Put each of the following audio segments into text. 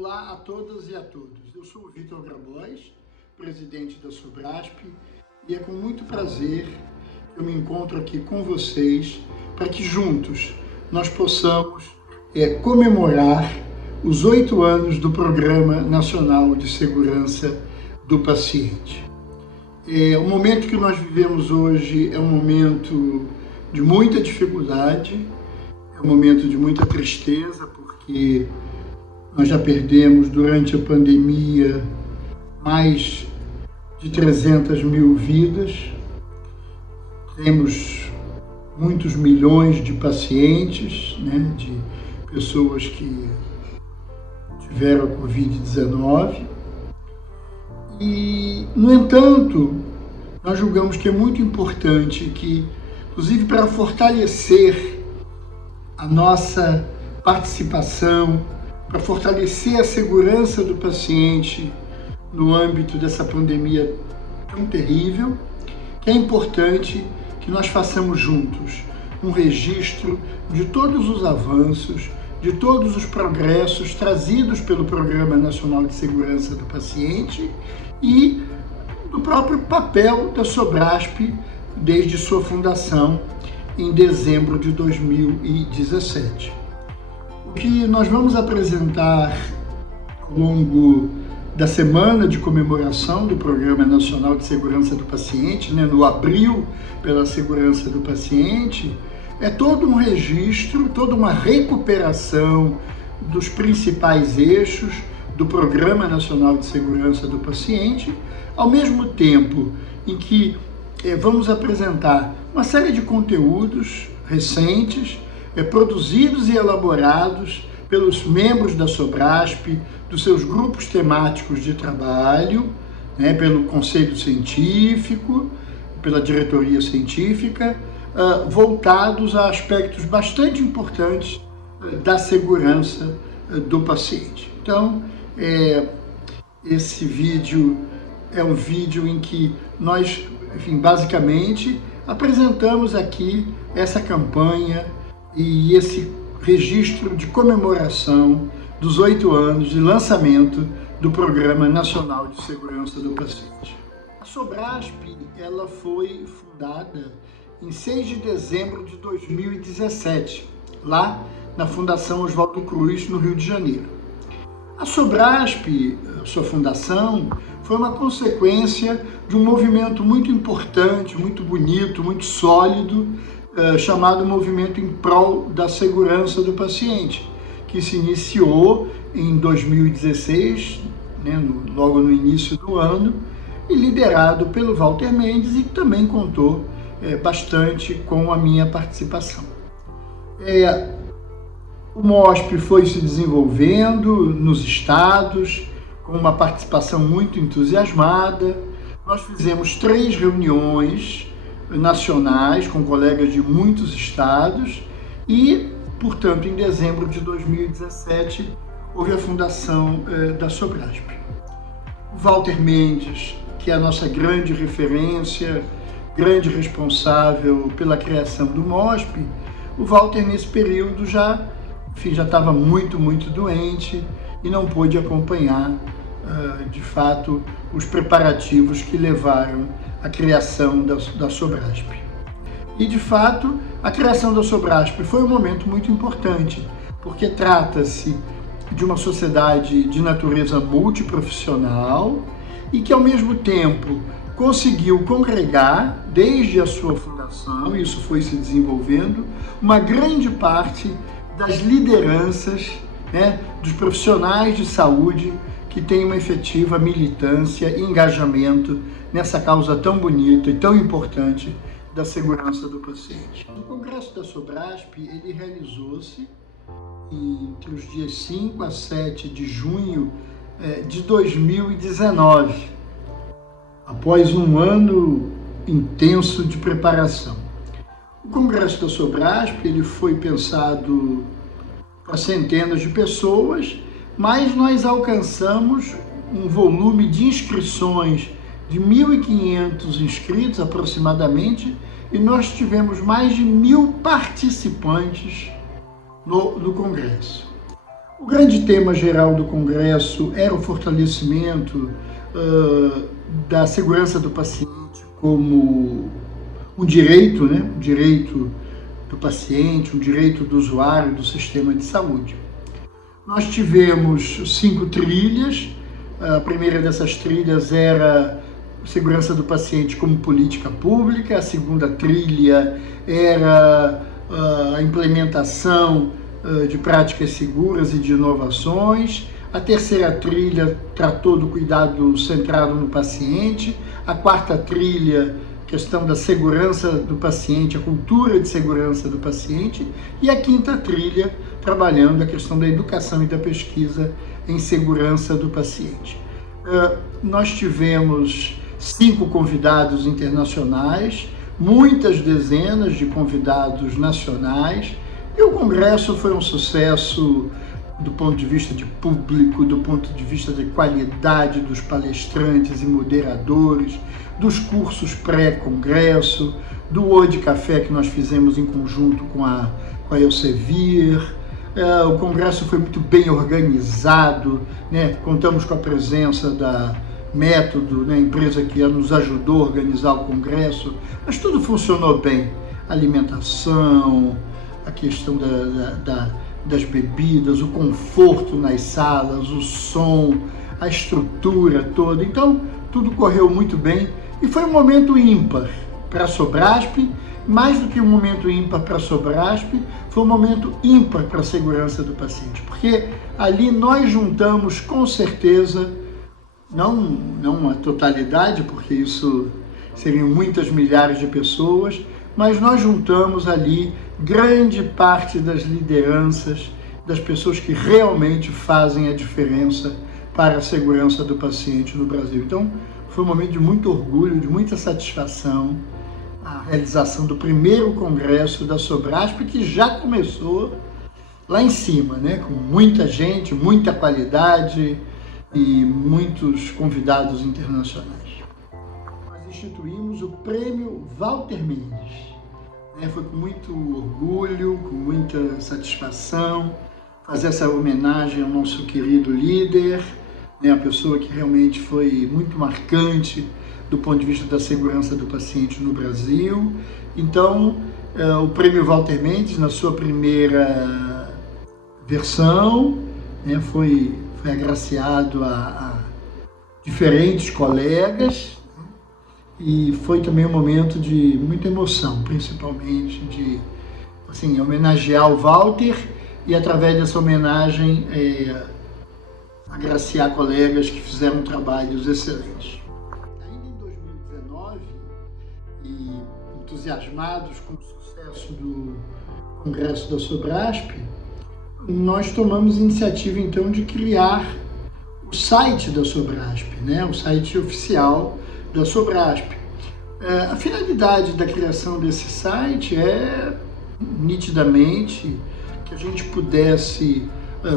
Olá a todas e a todos. Eu sou o Vitor Grabois, presidente da Sobrasp, e é com muito prazer que eu me encontro aqui com vocês para que juntos nós possamos comemorar os 8 anos do Programa Nacional de Segurança do Paciente. O momento que nós vivemos hoje é um momento de muita dificuldade, é um momento de muita tristeza, porque nós já perdemos durante a pandemia mais de 300 mil vidas, temos muitos milhões de pacientes, de pessoas que tiveram a Covid-19 e, no entanto, nós julgamos que é muito importante que, inclusive para fortalecer a nossa participação, para fortalecer a segurança do paciente no âmbito dessa pandemia tão terrível, que é importante que nós façamos juntos um registro de todos os avanços, de todos os progressos trazidos pelo Programa Nacional de Segurança do Paciente e do próprio papel da Sobrasp desde sua fundação em dezembro de 2017. O que nós vamos apresentar ao longo da semana de comemoração do Programa Nacional de Segurança do Paciente, no Abril pela Segurança do Paciente, é todo um registro, toda uma recuperação dos principais eixos do Programa Nacional de Segurança do Paciente, ao mesmo tempo em que vamos apresentar uma série de conteúdos recentes, produzidos e elaborados pelos membros da Sobrasp, dos seus grupos temáticos de trabalho, pelo Conselho Científico, pela Diretoria Científica, voltados a aspectos bastante importantes da segurança do paciente. Então, esse vídeo é um vídeo em que nós, basicamente, apresentamos aqui essa campanha e esse registro de comemoração dos 8 anos de lançamento do Programa Nacional de Segurança do Paciente. A Sobrasp, ela foi fundada em 6 de dezembro de 2017, lá na Fundação Oswaldo Cruz, no Rio de Janeiro. A Sobrasp, sua fundação, foi uma consequência de um movimento muito importante, muito bonito, muito sólido, chamado Movimento em Prol da Segurança do Paciente, que se iniciou em 2016, logo no início do ano, e liderado pelo Walter Mendes, e que também contou bastante com a minha participação. O MOSP foi se desenvolvendo nos estados, com uma participação muito entusiasmada. Nós fizemos 3 reuniões nacionais com colegas de muitos estados e, portanto, em dezembro de 2017, houve a fundação da Sobrasp. O Walter Mendes, que é a nossa grande referência, grande responsável pela criação do MOSP, o Walter, nesse período, já estava muito doente e não pôde acompanhar, de fato, os preparativos que levaram à criação da Sobrasp. E, de fato, a criação da Sobrasp foi um momento muito importante, porque trata-se de uma sociedade de natureza multiprofissional e que, ao mesmo tempo, conseguiu congregar, desde a sua fundação, e isso foi se desenvolvendo, uma grande parte das lideranças, dos profissionais de saúde que têm uma efetiva militância e engajamento nessa causa tão bonita e tão importante da segurança do paciente. O Congresso da Sobrasp, ele realizou-se entre os dias 5 a 7 de junho de 2019, após um ano intenso de preparação. O Congresso da Sobrasp, ele foi pensado para centenas de pessoas, mas nós alcançamos um volume de inscrições de 1.500 inscritos aproximadamente, e nós tivemos mais de 1.000 participantes no Congresso. O grande tema geral do Congresso era o fortalecimento da segurança do paciente como um direito, né? Um direito do paciente, um direito do usuário do sistema de saúde. Nós tivemos 5 trilhas. A primeira dessas trilhas era segurança do paciente como política pública. A segunda trilha era a implementação de práticas seguras e de inovações. A terceira trilha tratou do cuidado centrado no paciente. A quarta trilha, questão da segurança do paciente, a cultura de segurança do paciente. E a quinta trilha, trabalhando a questão da educação e da pesquisa em segurança do paciente. Nós tivemos 5 convidados internacionais, muitas dezenas de convidados nacionais, e o Congresso foi um sucesso do ponto de vista de público, do ponto de vista de qualidade dos palestrantes e moderadores, dos cursos pré-congresso, do World Café que nós fizemos em conjunto com a Elsevier. O Congresso foi muito bem organizado, né? Contamos com a presença da Método, né? Empresa que nos ajudou a organizar o Congresso, mas tudo funcionou bem. Alimentação, a questão das bebidas, o conforto nas salas, o som, a estrutura toda. Então, tudo correu muito bem e foi um momento ímpar para a Sobrasp. Mais do que um momento ímpar para a Sobrasp, foi um momento ímpar para a segurança do paciente, porque ali nós juntamos com certeza, não a totalidade, porque isso seriam muitas milhares de pessoas, mas nós juntamos ali grande parte das lideranças, das pessoas que realmente fazem a diferença para a segurança do paciente no Brasil. Então, foi um momento de muito orgulho, de muita satisfação, a realização do primeiro congresso da Sobrasp, que já começou lá em cima, né? Com muita gente, muita qualidade e muitos convidados internacionais. Nós instituímos o Prêmio Walter Mendes. Foi com muito orgulho, com muita satisfação, fazer essa homenagem ao nosso querido líder, né? A pessoa que realmente foi muito marcante do ponto de vista da segurança do paciente no Brasil. Então, o Prêmio Walter Mendes, na sua primeira versão, né, foi agraciado a diferentes colegas, né, e foi também um momento de muita emoção, principalmente de homenagear o Walter e, através dessa homenagem, agraciar colegas que fizeram trabalhos excelentes. E entusiasmados com o sucesso do Congresso da Sobrasp, nós tomamos iniciativa então de criar o site da Sobrasp, né? O site oficial da Sobrasp. A finalidade da criação desse site é nitidamente que a gente pudesse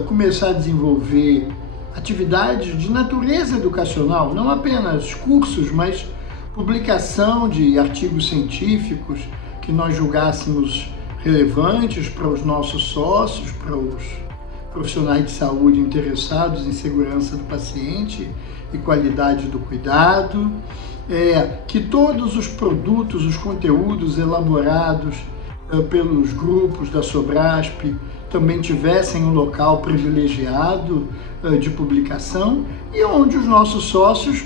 começar a desenvolver atividades de natureza educacional, não apenas cursos, mas publicação de artigos científicos que nós julgássemos relevantes para os nossos sócios, para os profissionais de saúde interessados em segurança do paciente e qualidade do cuidado, que todos os produtos, os conteúdos elaborados pelos grupos da Sobrasp também tivessem um local privilegiado de publicação e onde os nossos sócios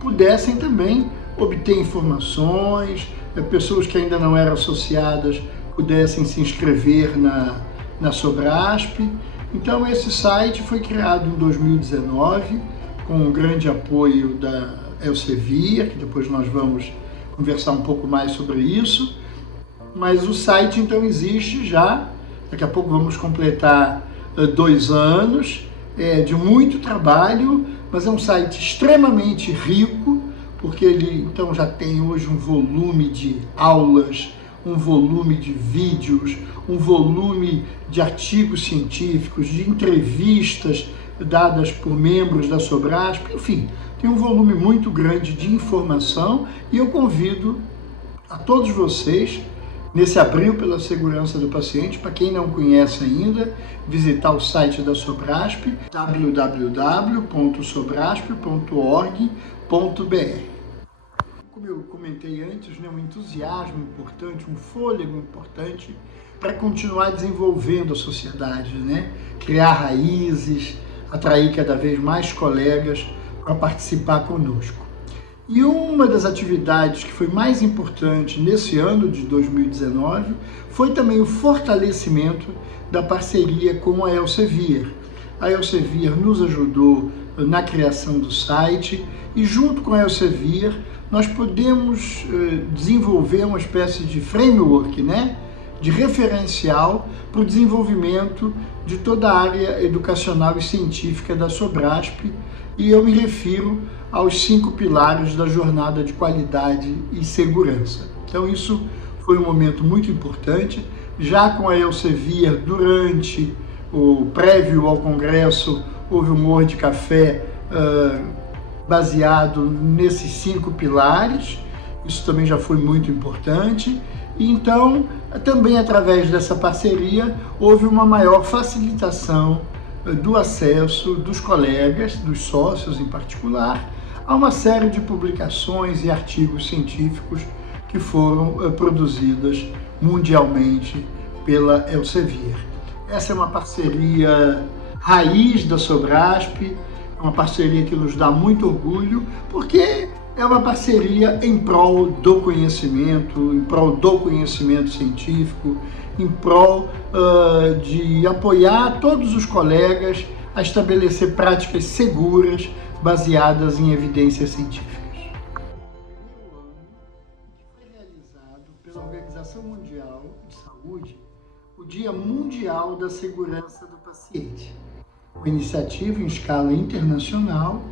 pudessem também obter informações, pessoas que ainda não eram associadas pudessem se inscrever na Sobrasp. Então esse site foi criado em 2019 com um grande apoio da Elsevier, que depois nós vamos conversar um pouco mais sobre isso, mas o site então existe já, daqui a pouco vamos completar 2 anos de muito trabalho, mas é um site extremamente rico, porque ele então já tem hoje um volume de aulas, um volume de vídeos, um volume de artigos científicos, de entrevistas dadas por membros da Sobrasp, enfim, tem um volume muito grande de informação e eu convido a todos vocês nesse Abril pela Segurança do Paciente. Para quem não conhece ainda, visitar o site da Sobrasp, www.sobrasp.org.br. Como eu comentei antes, né, um entusiasmo importante, um fôlego importante para continuar desenvolvendo a sociedade, né? Criar raízes, atrair cada vez mais colegas para participar conosco. E uma das atividades que foi mais importante nesse ano de 2019 foi também o fortalecimento da parceria com a Elsevier. A Elsevier nos ajudou na criação do site e junto com a Elsevier nós podemos desenvolver uma espécie de framework, né, de referencial para o desenvolvimento de toda a área educacional e científica da Sobrasp, e eu me refiro aos 5 pilares da jornada de qualidade e segurança. Então isso foi um momento muito importante. Já com a Elsevier, durante o prévio ao congresso, houve um morro de café baseado nesses 5 pilares. Isso também já foi muito importante. E então, também através dessa parceria, houve uma maior facilitação do acesso dos colegas, dos sócios em particular, a uma série de publicações e artigos científicos que foram produzidas mundialmente pela Elsevier. Essa é uma parceria raiz da Sobrasp, uma parceria que nos dá muito orgulho, porque é uma parceria em prol do conhecimento, em prol do conhecimento científico, em prol de apoiar todos os colegas a estabelecer práticas seguras baseadas em evidências científicas. Foi realizado pela Organização Mundial de Saúde o Dia Mundial da Segurança do Paciente, uma iniciativa em escala internacional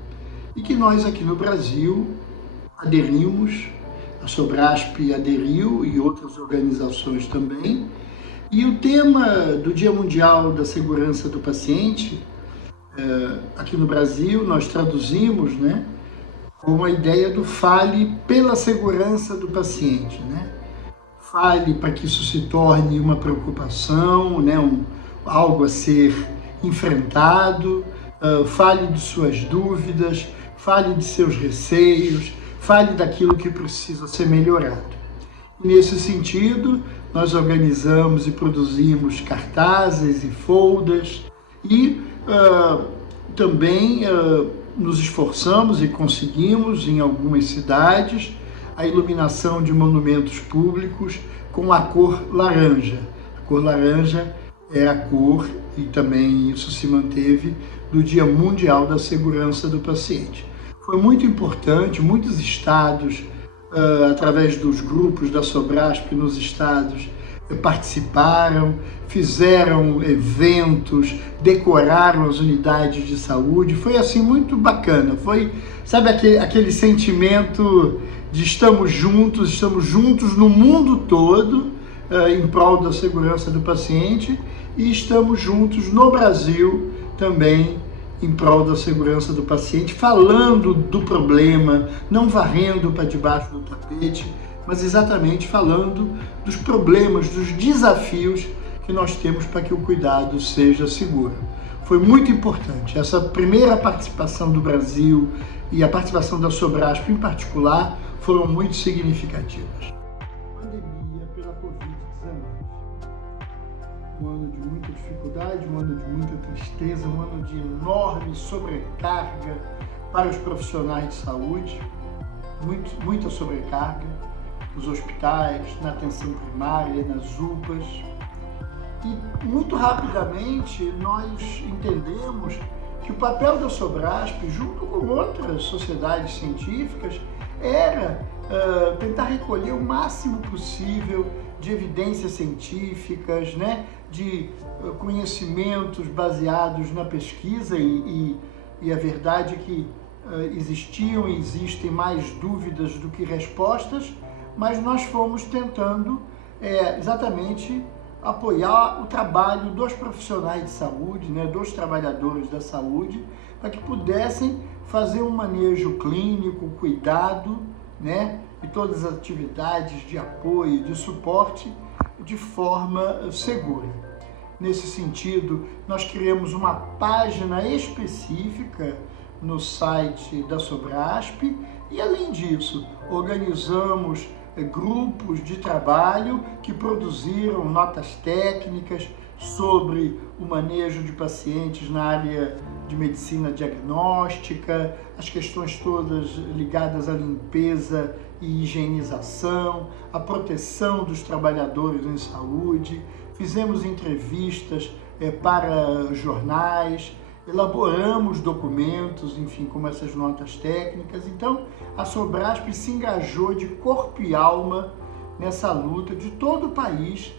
e que nós aqui no Brasil aderimos, a Sobrasp aderiu e outras organizações também. E o tema do Dia Mundial da Segurança do Paciente, aqui no Brasil, nós traduzimos, né, com a ideia do fale pela segurança do paciente, né? Fale para que isso se torne uma preocupação, né, algo a ser enfrentado, fale de suas dúvidas, fale de seus receios, fale daquilo que precisa ser melhorado. Nesse sentido, nós organizamos e produzimos cartazes e folders e também nos esforçamos e conseguimos, em algumas cidades, a iluminação de monumentos públicos com a cor laranja. A cor laranja é a cor, e também isso se manteve, do Dia Mundial da Segurança do Paciente. Foi muito importante, muitos estados, através dos grupos da Sobrasp nos estados, participaram, fizeram eventos, decoraram as unidades de saúde. Foi assim muito bacana. Foi, sabe, aquele sentimento de estamos juntos no mundo todo em prol da segurança do paciente, e estamos juntos no Brasil também em prol da segurança do paciente, falando do problema, não varrendo para debaixo do tapete, mas exatamente falando dos problemas, dos desafios que nós temos para que o cuidado seja seguro. Foi muito importante. Essa primeira participação do Brasil e a participação da Sobrasp em particular foram muito significativas. Pandemia pela Covid-19. Um ano de muita dificuldade, um ano de muita tristeza, um ano de enorme sobrecarga para os profissionais de saúde, muita sobrecarga nos hospitais, na atenção primária, nas UPAs. E muito rapidamente nós entendemos que o papel da Sobrasp, junto com outras sociedades científicas, era tentar recolher o máximo possível de evidências científicas, né, de conhecimentos baseados na pesquisa, e a verdade é que existiam e existem mais dúvidas do que respostas, mas nós fomos tentando exatamente apoiar o trabalho dos profissionais de saúde, né, dos trabalhadores da saúde, para que pudessem fazer um manejo clínico, cuidado, né, e todas as atividades de apoio, de suporte de forma segura. Nesse sentido, nós criamos uma página específica no site da Sobrasp e, além disso, organizamos grupos de trabalho que produziram notas técnicas sobre o manejo de pacientes na área de medicina diagnóstica, as questões todas ligadas à limpeza e higienização, a proteção dos trabalhadores em saúde. Fizemos entrevistas para jornais, elaboramos documentos, enfim, como essas notas técnicas. Então, a Sobrasp se engajou de corpo e alma nessa luta de todo o país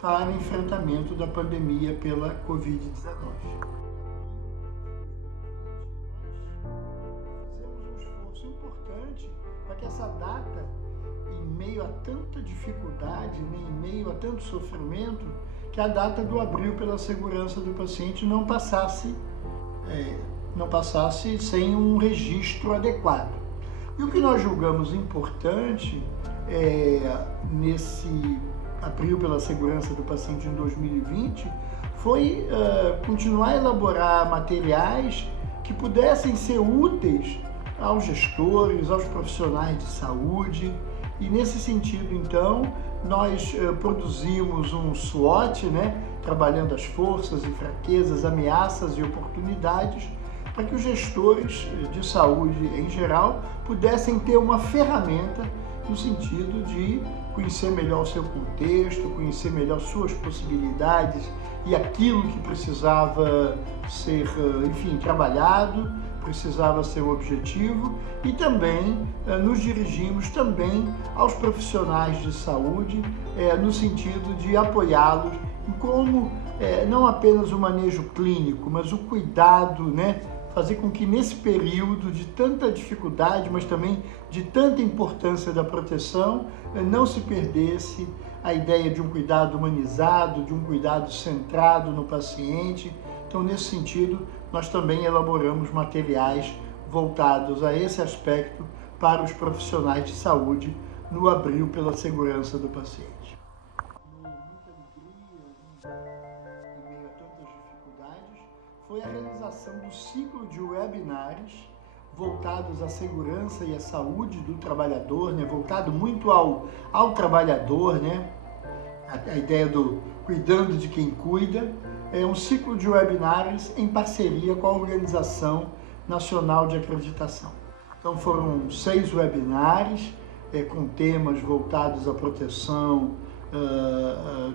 para o enfrentamento da pandemia pela Covid-19. Fizemos um esforço importante para que essa data, em meio a tanta dificuldade, em meio a tanto sofrimento, que a data do Abril pela Segurança do Paciente não passasse sem um registro adequado. E o que nós julgamos importante nesse Abril pela Segurança do Paciente em 2020 foi continuar a elaborar materiais que pudessem ser úteis aos gestores, aos profissionais de saúde. E nesse sentido, então, nós produzimos um SWOT, trabalhando as forças e fraquezas, ameaças e oportunidades, para que os gestores de saúde em geral pudessem ter uma ferramenta no sentido de conhecer melhor o seu contexto, conhecer melhor suas possibilidades e aquilo que precisava ser, enfim, trabalhado, precisava ser o objetivo, e também nos dirigimos também aos profissionais de saúde no sentido de apoiá-los em como não apenas o manejo clínico, mas o cuidado, fazer com que nesse período de tanta dificuldade, mas também de tanta importância da proteção, não se perdesse a ideia de um cuidado humanizado, de um cuidado centrado no paciente. Então, nesse sentido, nós também elaboramos materiais voltados a esse aspecto para os profissionais de saúde no Abril pela Segurança do Paciente. Em meio a tantas dificuldades, foi a realização do ciclo de webinars voltados à segurança e à saúde do trabalhador, voltado muito ao trabalhador, a ideia do cuidando de quem cuida. É um ciclo de webinars em parceria com a Organização Nacional de Acreditação. Então foram 6 webinars com temas voltados à proteção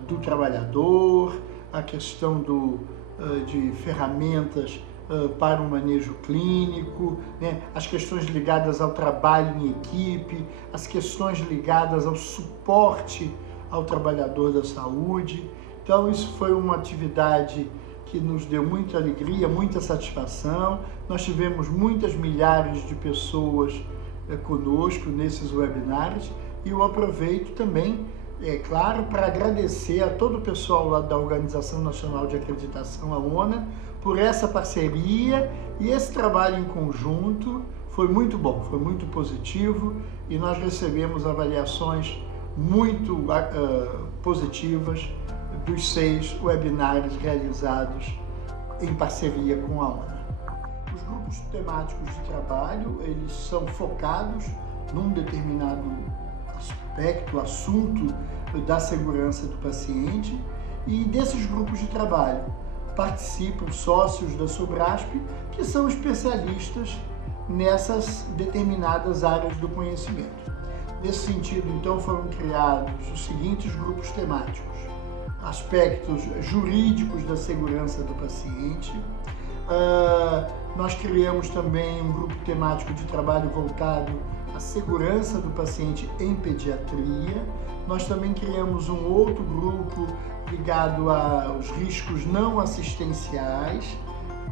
do trabalhador, a questão de ferramentas para o manejo clínico, as questões ligadas ao trabalho em equipe, as questões ligadas ao suporte ao trabalhador da saúde. Então isso foi uma atividade que nos deu muita alegria, muita satisfação. Nós tivemos muitas milhares de pessoas conosco nesses webinars, e eu aproveito também, claro, para agradecer a todo o pessoal lá da Organização Nacional de Acreditação, a ONA, por essa parceria, e esse trabalho em conjunto foi muito bom, foi muito positivo, e nós recebemos avaliações muito positivas dos 6 webinários realizados em parceria com a ONA. Os grupos temáticos de trabalho, eles são focados num determinado aspecto, assunto da segurança do paciente, e desses grupos de trabalho participam sócios da Sobrasp que são especialistas nessas determinadas áreas do conhecimento. Nesse sentido, então, foram criados os seguintes grupos temáticos: aspectos jurídicos da segurança do paciente. Nós criamos também um grupo temático de trabalho voltado à segurança do paciente em pediatria. Nós também criamos um outro grupo ligado aos riscos não assistenciais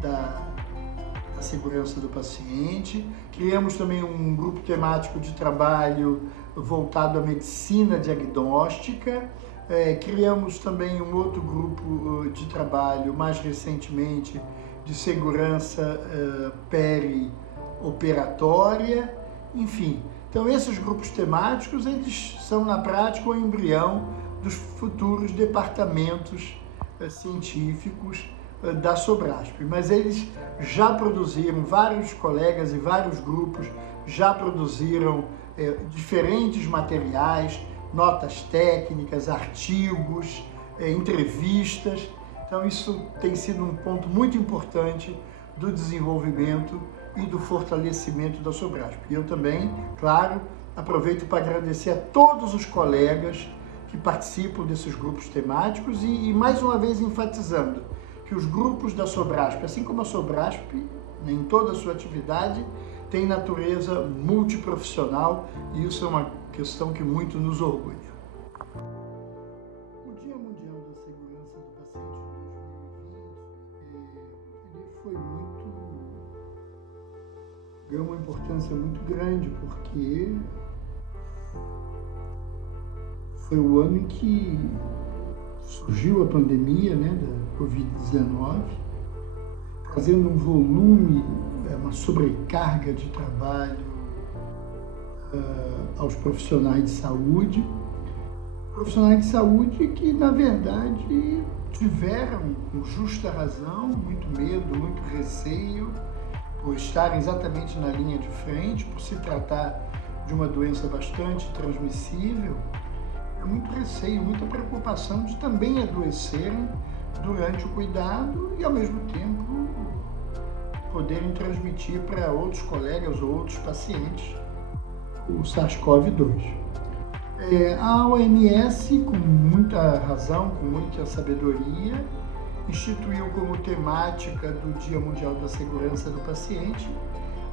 da segurança do paciente. Criamos também um grupo temático de trabalho voltado à medicina diagnóstica. Criamos também um outro grupo de trabalho, mais recentemente, de segurança perioperatória, enfim. Então, esses grupos temáticos, eles são, na prática, o embrião dos futuros departamentos científicos da Sobrasp. Mas eles já produziram, vários colegas e vários grupos já produziram diferentes materiais, notas técnicas, artigos, entrevistas. Então isso tem sido um ponto muito importante do desenvolvimento e do fortalecimento da Sobrasp. E eu também, claro, aproveito para agradecer a todos os colegas que participam desses grupos temáticos e mais uma vez enfatizando que os grupos da Sobrasp, assim como a Sobrasp, em toda a sua atividade, tem natureza multiprofissional e isso é uma questão que muito nos orgulha. O Dia Mundial da Segurança do Paciente de 2020, ganhou uma importância muito grande porque foi o ano em que surgiu a pandemia, né, da Covid-19, trazendo um volume, uma sobrecarga de trabalho aos profissionais de saúde. Profissionais de saúde que, na verdade, tiveram, com justa razão, muito medo, muito receio, por estarem exatamente na linha de frente, por se tratar de uma doença bastante transmissível, muito receio, muita preocupação de também adoecerem durante o cuidado e, ao mesmo tempo, poderem transmitir para outros colegas ou outros pacientes o SARS-CoV-2. A OMS, com muita razão, com muita sabedoria, instituiu como temática do Dia Mundial da Segurança do Paciente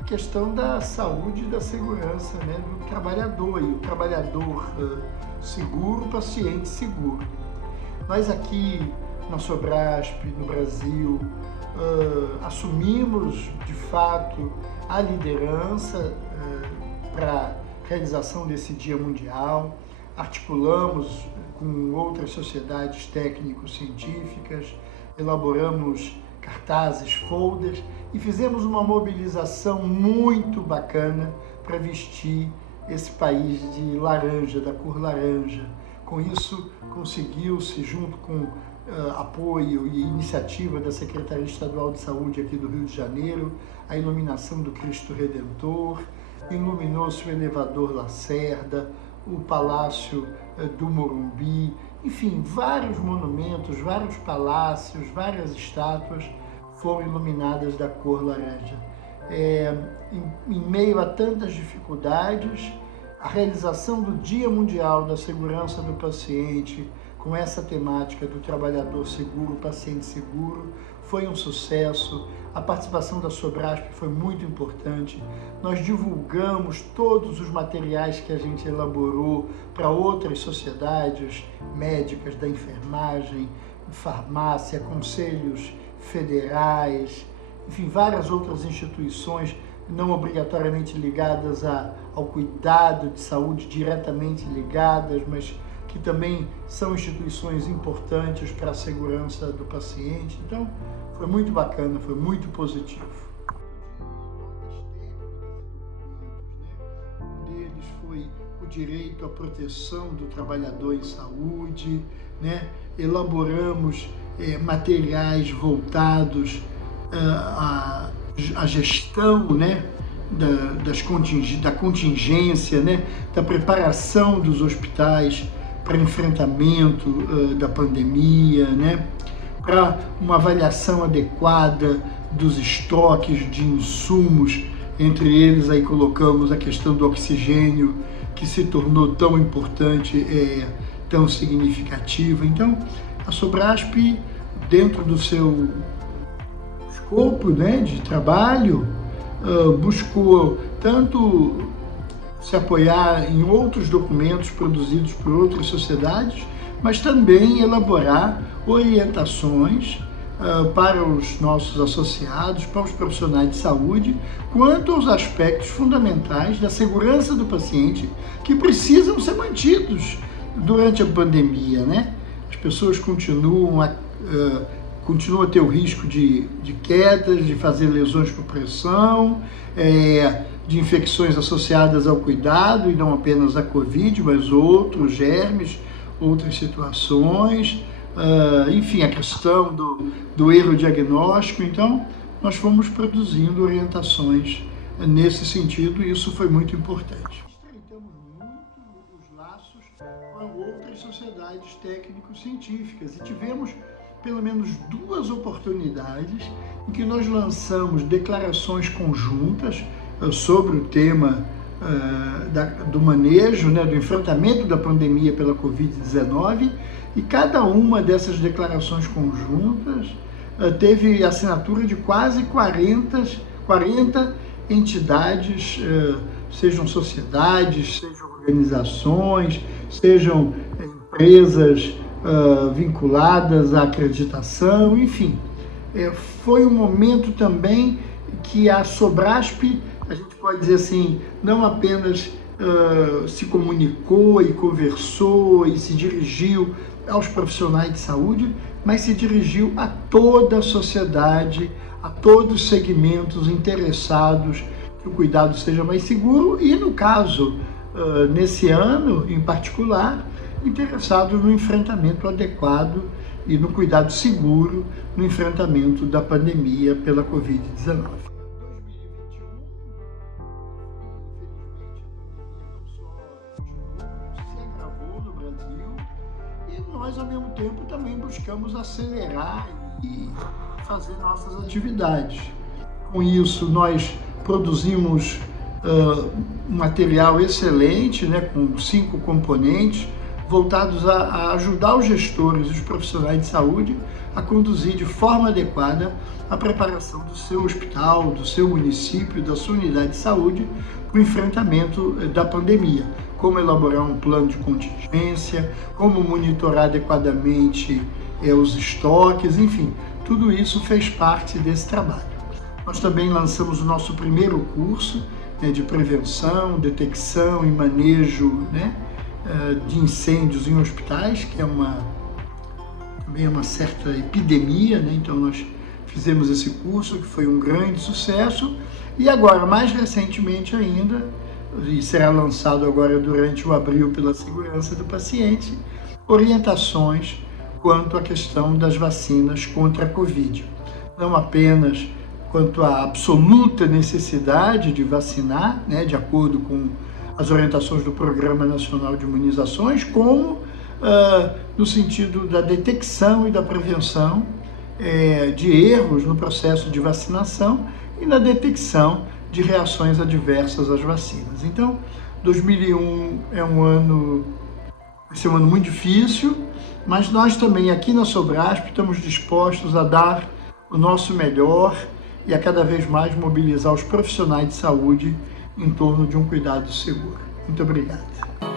a questão da saúde e da segurança, né, do trabalhador, e o trabalhador seguro, o paciente seguro. Nós aqui na Sobrasp, no Brasil, assumimos de fato a liderança para a realização desse Dia Mundial, articulamos com outras sociedades técnico-científicas, elaboramos cartazes, folders e fizemos uma mobilização muito bacana para vestir esse país de laranja, da cor laranja. Com isso, conseguiu-se, junto com apoio e iniciativa da Secretaria Estadual de Saúde aqui do Rio de Janeiro, a iluminação do Cristo Redentor, iluminou-se o elevador Lacerda, o Palácio do Morumbi, enfim, vários monumentos, vários palácios, várias estátuas foram iluminadas da cor laranja. Em meio a tantas dificuldades, a realização do Dia Mundial da Segurança do Paciente, com essa temática do trabalhador seguro, paciente seguro, foi um sucesso. A participação da Sobrasp foi muito importante. Nós divulgamos todos os materiais que a gente elaborou para outras sociedades médicas, da enfermagem, farmácia, conselhos federais, enfim, várias outras instituições não obrigatoriamente ligadas ao cuidado de saúde, diretamente ligadas, mas que também são instituições importantes para a segurança do paciente. Então, foi muito bacana, foi muito positivo. Um deles foi o direito à proteção do trabalhador em saúde, né? Elaboramos materiais voltados à gestão, né? da contingência, né? Da preparação dos hospitais para enfrentamento da pandemia, né? Para uma avaliação adequada dos estoques de insumos, entre eles aí colocamos a questão do oxigênio, que se tornou tão importante, tão significativa. Então, a Sobrasp, dentro do seu escopo, né, de trabalho, buscou tanto se apoiar em outros documentos produzidos por outras sociedades, mas também elaborar orientações para os nossos associados, para os profissionais de saúde, quanto aos aspectos fundamentais da segurança do paciente que precisam ser mantidos durante a pandemia, né? As pessoas continuam a ter o risco de quedas, de fazer lesões por pressão, de infecções associadas ao cuidado, e não apenas a Covid, mas outros germes, outras situações, enfim, a questão do erro diagnóstico. Então, nós fomos produzindo orientações nesse sentido e isso foi muito importante. Estreitamos muito os laços com outras sociedades técnico-científicas e tivemos pelo menos 2 oportunidades em que nós lançamos declarações conjuntas sobre o tema do manejo, do enfrentamento da pandemia pela Covid-19, e cada uma dessas declarações conjuntas teve assinatura de quase 40 entidades, sejam sociedades, sejam organizações, sejam empresas vinculadas à acreditação, enfim. Foi um momento também que a Sobrasp, a gente pode dizer assim, não apenas se comunicou e conversou e se dirigiu aos profissionais de saúde, mas se dirigiu a toda a sociedade, a todos os segmentos interessados que o cuidado seja mais seguro e, no caso, nesse ano em particular, interessados no enfrentamento adequado e no cuidado seguro no enfrentamento da pandemia pela Covid-19. Nós, ao mesmo tempo, também buscamos acelerar e fazer nossas atividades. Com isso, nós produzimos um material excelente, com 5 componentes, voltados a ajudar os gestores e os profissionais de saúde a conduzir de forma adequada a preparação do seu hospital, do seu município, da sua unidade de saúde para o enfrentamento da pandemia. Como elaborar um plano de contingência, como monitorar adequadamente os estoques, enfim, tudo isso fez parte desse trabalho. Nós também lançamos o nosso primeiro curso de prevenção, detecção e manejo de incêndios em hospitais, que também é uma certa epidemia, então nós fizemos esse curso, que foi um grande sucesso, e agora, mais recentemente ainda, e será lançado agora durante o Abril pela Segurança do Paciente, orientações quanto à questão das vacinas contra a Covid. Não apenas quanto à absoluta necessidade de vacinar, de acordo com as orientações do Programa Nacional de Imunizações, como no sentido da detecção e da prevenção de erros no processo de vacinação e na detecção de reações adversas às vacinas. Então, 2001 vai ser um ano muito difícil, mas nós também aqui na Sobrasp estamos dispostos a dar o nosso melhor e a cada vez mais mobilizar os profissionais de saúde em torno de um cuidado seguro. Muito obrigado.